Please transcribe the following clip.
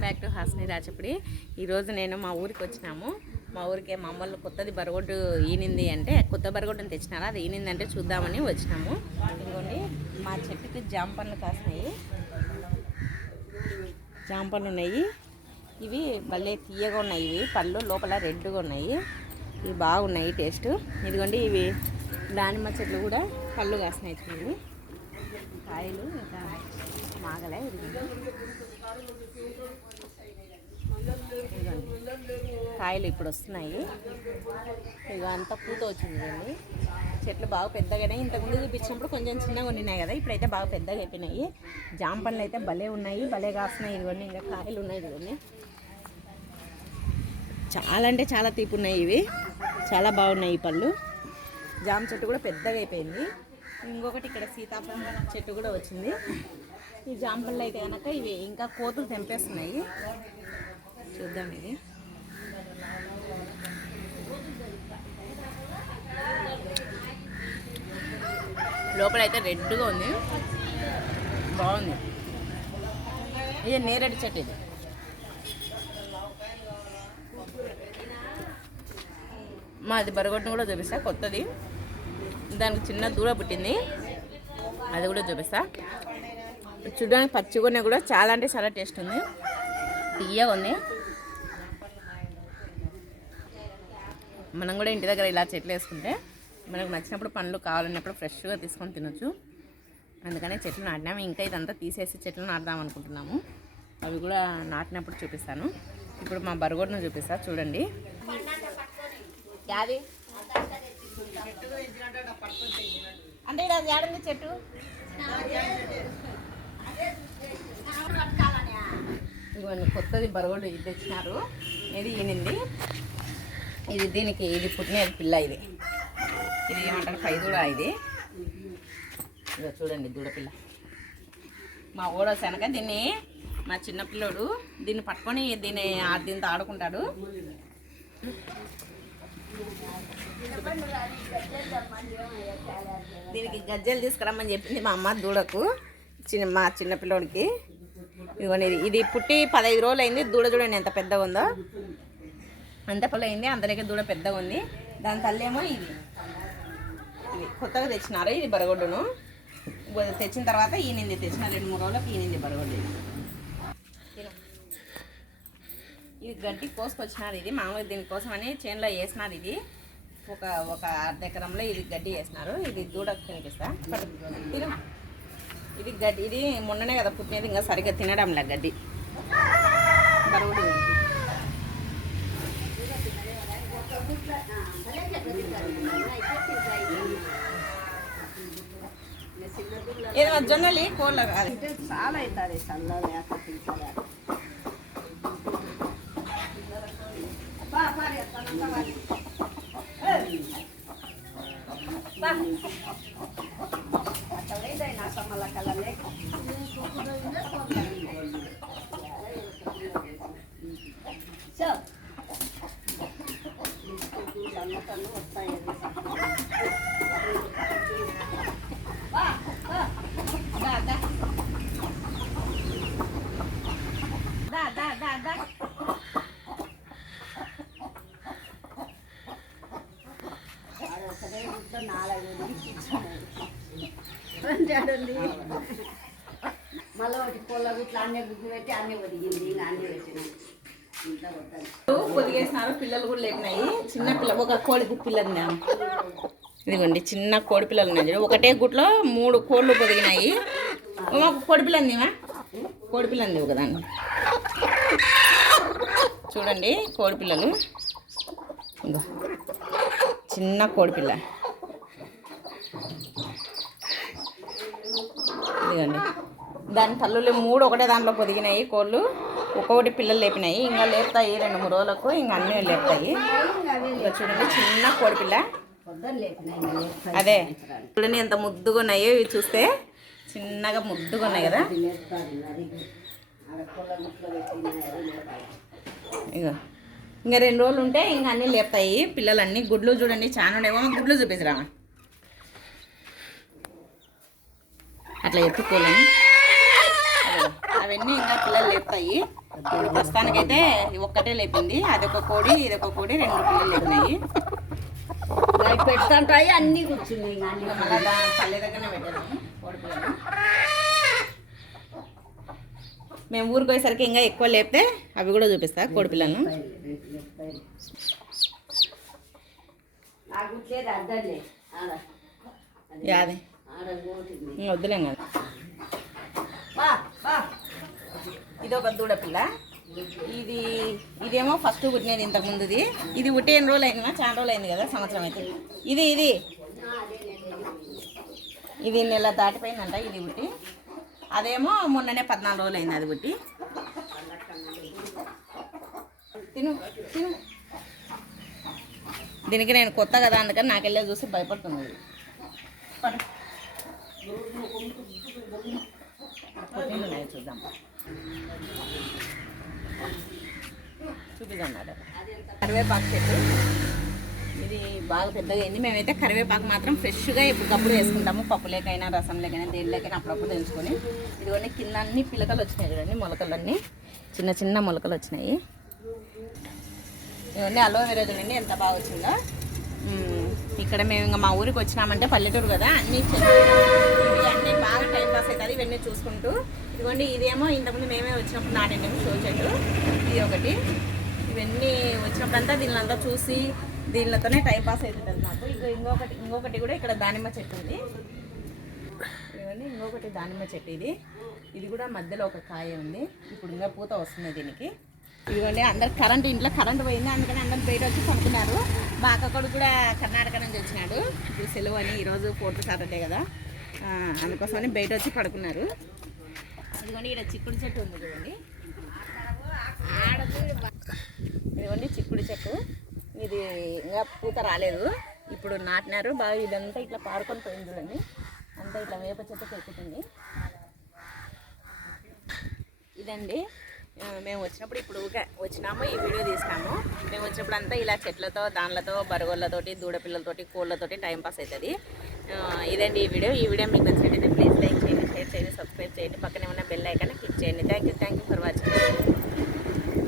Back to Hasni రాచపుడి. ఈరోజు నేను మా ఊరికి వచ్చినాము. మా ఊరికి మా అమ్మలు కొత్తది బరగొడ్డు ఈనింది అంటే కొత్త బరగొడ్డుని తెచ్చినారా? అది ఈనిందంటే చూద్దామని వచ్చినాము. ఇదిగోండి మా చెట్టుకి జామ పండ్లు కాసినాయి. జామ పండ్లు ఉన్నాయి. ఇవి భలే తీయగా ఉన్నాయి ఇవి. పళ్ళు లోపల రెడ్గా ఉన్నాయి. ఇవి బాగున్నాయి టేస్ట్. ఇదిగోండి ఇవి దానిమ్మ చెట్లు కూడా పళ్ళు కాసినాయి చూడండి. కాయలు ఇంకా మాగలే ఇదిగోండి. కాయలు ఇప్పుడు వస్తున్నాయి. ఇక అంతా పూత వచ్చింది చెట్లు బాగా పెద్దగానే ఇంతకుముందు చూపించినప్పుడు కొంచెం చిన్నగా ఉన్నాయి కదా ఇప్పుడైతే బాగా పెద్దగా అయిపోయినాయి. జామ పండ్లు అయితే భలే ఉన్నాయి భలే కాస్తున్నాయి. ఇదిగోండి ఇంకా కాయలు ఉన్నాయి ఇదిగోండి చాలా అంటే చాలా తీపి ఉన్నాయి ఇవి. చాలా బాగున్నాయి ఈ పళ్ళు జామ చెట్టు కూడా పెద్దగా అయిపోయింది. ఇంకొకటి ఇక్కడ సీతాఫలం చెట్టు కూడా వచ్చింది. ఈ జామ పళ్ళు అయితే కనుక ఇవి ఇంకా కోతులు తెంపేస్తున్నాయి. చూద్దాం ఇది. లోపల అయితే రెడ్గా ఉంది. బాగుంది. ఇది నేరేడు చెట్టు ఇది. మాది బరగొట్టును కూడా చూపిస్తా కొత్తది. దానికి చిన్న దూడ పుట్టింది. అది కూడా చూపిస్తా. చూడడానికి పచ్చిగొన్న కూడా చాలా అంటే చాలా టేస్ట్ ఉంది. తీయగా ఉంది. మనం కూడా ఇంటి దగ్గర ఇలా చెట్లు వేసుకుంటే మనకు నచ్చినప్పుడు పండ్లు కావాలన్నప్పుడు ఫ్రెష్గా తీసుకొని తినొచ్చు. అందుకనే చెట్లు నాటినాము. ఇంకా ఇదంతా తీసేసి చెట్లు నాటుదాం అనుకుంటున్నాము. అవి కూడా నాటినప్పుడు చూపిస్తాను. ఇప్పుడు మా బరగొడ్డును చూపిస్తా. చూడండి. యాది? అంటే ఏడుంది చెట్టు? కొత్తది బరగొడ్డు ఇది తెచ్చినారు. ఇది ఈనింది. ఇది దీనికి ఇది పుట్టినది పిల్ల ఇది. ఇది ఏమంటారు పై దూడ ఇది. ఇదో చూడండి దూడపిల్ల మా ఓడ శనక దీన్ని మా చిన్నపిల్లోడు దీన్ని పట్టుకొని దీన్ని దీంతో ఆడుకుంటాడు. దీనికి గజ్జలు తీసుకురమ్మని చెప్పింది మా అమ్మ దూడకు చిన్న మా చిన్న పిల్లోడికి. ఇదిగోండి ఇది ఇది పుట్టి పదహైదు రోజులు అయింది దూడ చూడండి ఎంత పెద్దగా ఉందో. అంత పొలం అయింది అందరికీ దూడ పెద్దగా ఉంది. దాని తల్లేమో ఇది. ఇది కొత్తగా తెచ్చినారు? ఇది బరగొడ్డును. తెచ్చిన తర్వాత ఈనింది తెచ్చిన రెండు మూడు రోజులకు ఈనింది బరగొడ్డు ఇది. ఇది గడ్డి కోసుకొచ్చినారు ఇది మామూలుగా దీనికోసమని చేనులో వేసినారు ఇది. ఒక ఒక అర్ధ ఎకరంలో ఇది గడ్డి వేసినారు. ఇది దూడకు తినిపిస్తా. ఇది గడ్డి ఇది మొన్ననే కదా పుట్టినది ఇంకా సరిగ్గా తినడంలా గడ్డి. బరువుడు ఏదో జొన్నలి కోళ్ళ కాదు చాలా అవుతుంది చల్ల లేక తింటారా దా మళ్ళీ ఒకటి పొల్ల ఇట్లా అన్నీ గుడ్డు పెట్టి అన్నీ ఒదిగింది ఇంకా అన్నీ పెట్టినాం పొదిగేసినారు పిల్లలు కూడా లేపినాయి. చిన్న పిల్ల ఒక కోడి పిల్ల ఉంది? ఇదిగోండి చిన్న కోడి పిల్లలు ఉన్నాయి ఒకటే గుట్లో మూడు కోళ్ళు పొదిగినాయి. ఒక కోడి పిల్ల కోడి పిల్ల ఒకదాన్ని. చూడండి కోడిపిల్లలు. చిన్న కోడిపిల్ల. ఇదిగండి. ఇదిగోండి దాని తల్లులు మూడు ఒకటే దాంట్లో పొదిగినాయి కోళ్ళు. ఒక్కొక్కటి పిల్లలు లేపినాయి. ఇంకా లేపుతాయి రెండు మూడు రోజులకు ఇంకా అన్నీ లేపుతాయి. ఇక చూడండి చిన్న కోడిపిల్ల. అదే. చూడండి ఎంత ముద్దుగా ఉన్నాయో ఇవి చూస్తే. చిన్నగా ముద్దుగా ఉన్నాయి కదా. ఇక ఇంకా రెండు రోజులు ఉంటే ఇంకా అన్నీ లేపుతాయి. పిల్లలన్నీ గుడ్లు చూడండి చాలా ఏమో గుడ్లు చూపించరామా అట్లా ఎత్తుకోలేము అవన్నీ ఇంకా పిల్లలు లేపుతాయి. ఇప్పుడు ప్రస్తుతానికైతే ఒక్కటే లేపింది. అదొక కోడి ఇదొక కోడి రెండు పిల్లలు లేపినాయి. పెడుతుంటాయి అన్నీ కూర్చున్నాయి మళ్ళీ తల్లి దగ్గరనే పెట్టాము కోడి పిల్లలు. మేము ఊరికి పోయేసరికి ఇంకా ఎక్కువ లేపితే అవి కూడా చూపిస్తా కోడి పిల్లలను నాకు లేదు అద్దలే. ఆడ. యాది. వద్దులేం కదా. ఇది ఒక దూడ పిల్ల. ఇది ఇదేమో ఫస్ట్ పుట్టినది ఇంతకు ముందుది. ఇది పుట్టి ఎన్ని రోజులు అయింది చాలా రోజులు అయింది కదా సంవత్సరం అయితే. ఇది ఇది. ఇది నెల దాటిపోయిందంట ఇది పుట్టి. అదేమో మొన్ననే పద్నాలుగు రోజులు అయింది అది బుట్టి తిను తిను. దీనికి నేను కొత్త కదా అందుకని నాకు వెళ్ళే చూసి భయపడుతుంది. చూద్దాం. చూపిద్దాం కరివేపాకు చెట్టు. ఇది బాగా పెద్దగా అయింది. మేమైతే కరివేపాకు మాత్రం ఫ్రెష్గా ఎప్పటికప్పుడు వేసుకుంటాము. పప్పులేకైనా రసంలేకైనా దేనిలోకైనా అప్పుడప్పుడు తెలుసుకొని ఇదిగోండి కింద అన్ని పిలకలు వచ్చినాయి చూడండి మొలకలన్నీ. చిన్న చిన్న మొలకలు వచ్చినాయి. ఇవన్నీ అలోవెరా చూడండి ఎంత బాగా వచ్చిందో. ఇక్కడ మేము ఇంకా మా ఊరికి వచ్చినామంటే పల్లెటూరు కదా అన్ని ఇవి అన్నీ బాగా టైం పాస్ అవుతుంది. ఇవన్నీ చూసుకుంటూ. ఇదిగోండి ఇదేమో ఇంతకుముందు మేమే వచ్చినప్పుడు నాటేమో షో చెట్టు. ఇది ఒకటి. ఇవన్నీ వచ్చినప్పుడంతా దీనిలంతా చూసి దీనిలతోనే టైం పాస్ అవుతుంటుంది మాకు. ఇక ఇంకొకటి ఇంకొకటి కూడా ఇక్కడ దానిమ్మ చెట్టు ఉంది. ఇవన్నీ ఇంకొకటి దానిమ్మ చెట్టు ఇది. ఇది కూడా మధ్యలో ఒక కాయ ఉంది. ఇప్పుడు ఇంకా పూత వస్తుంది దీనికి. ఇదిగోండి అందరు కరెంట్ ఇంట్లో కరెంట్ పోయింది. అందుకని అందరు బయట వచ్చి పడుకున్నారు. మా అక్కడు కూడా కర్ణాటక నుంచి వచ్చినాడు. ఇప్పుడు సెలవు అని ఈరోజు ఫోర్త్ సాటర్డే కదా. అందుకోసమని బయట వచ్చి పడుకున్నారు. ఇదిగోండి ఇక్కడ చిక్కుడు చెట్టు ఉంది చూడండి. ఇదిగోండి చిక్కుడు చెట్టు. ఇది ఇంకా పూత రాలేదు. ఇప్పుడు నాటినారు. బాగా ఇదంతా ఇట్లా పారుకొని పోయింది చూడండి. అంతా ఇట్లా వేప చెట్టు పెరుగుతుంది ఇదండి. మేము వచ్చినప్పుడు ఇప్పుడు ఊరికే వచ్చినాము ఈ వీడియో తీసినాము. మేము వచ్చినప్పుడు అంతా ఇలా చెట్లతో దానిలతో బరగోళ్ళతోటి దూడపిల్లలతోటి కోళ్ళతోటి టైంపాస్ అవుతుంది. ఇదండి ఈ వీడియో. ఈ వీడియో మీకు నచ్చినట్టయితే ప్లీజ్ లైక్ చేయండి షేర్ చేయండి సబ్స్క్రైబ్ చేయండి. పక్కనే ఉన్న బెల్ ఐకాన్ క్లిక్ చేయండి. Thank you thank you for watching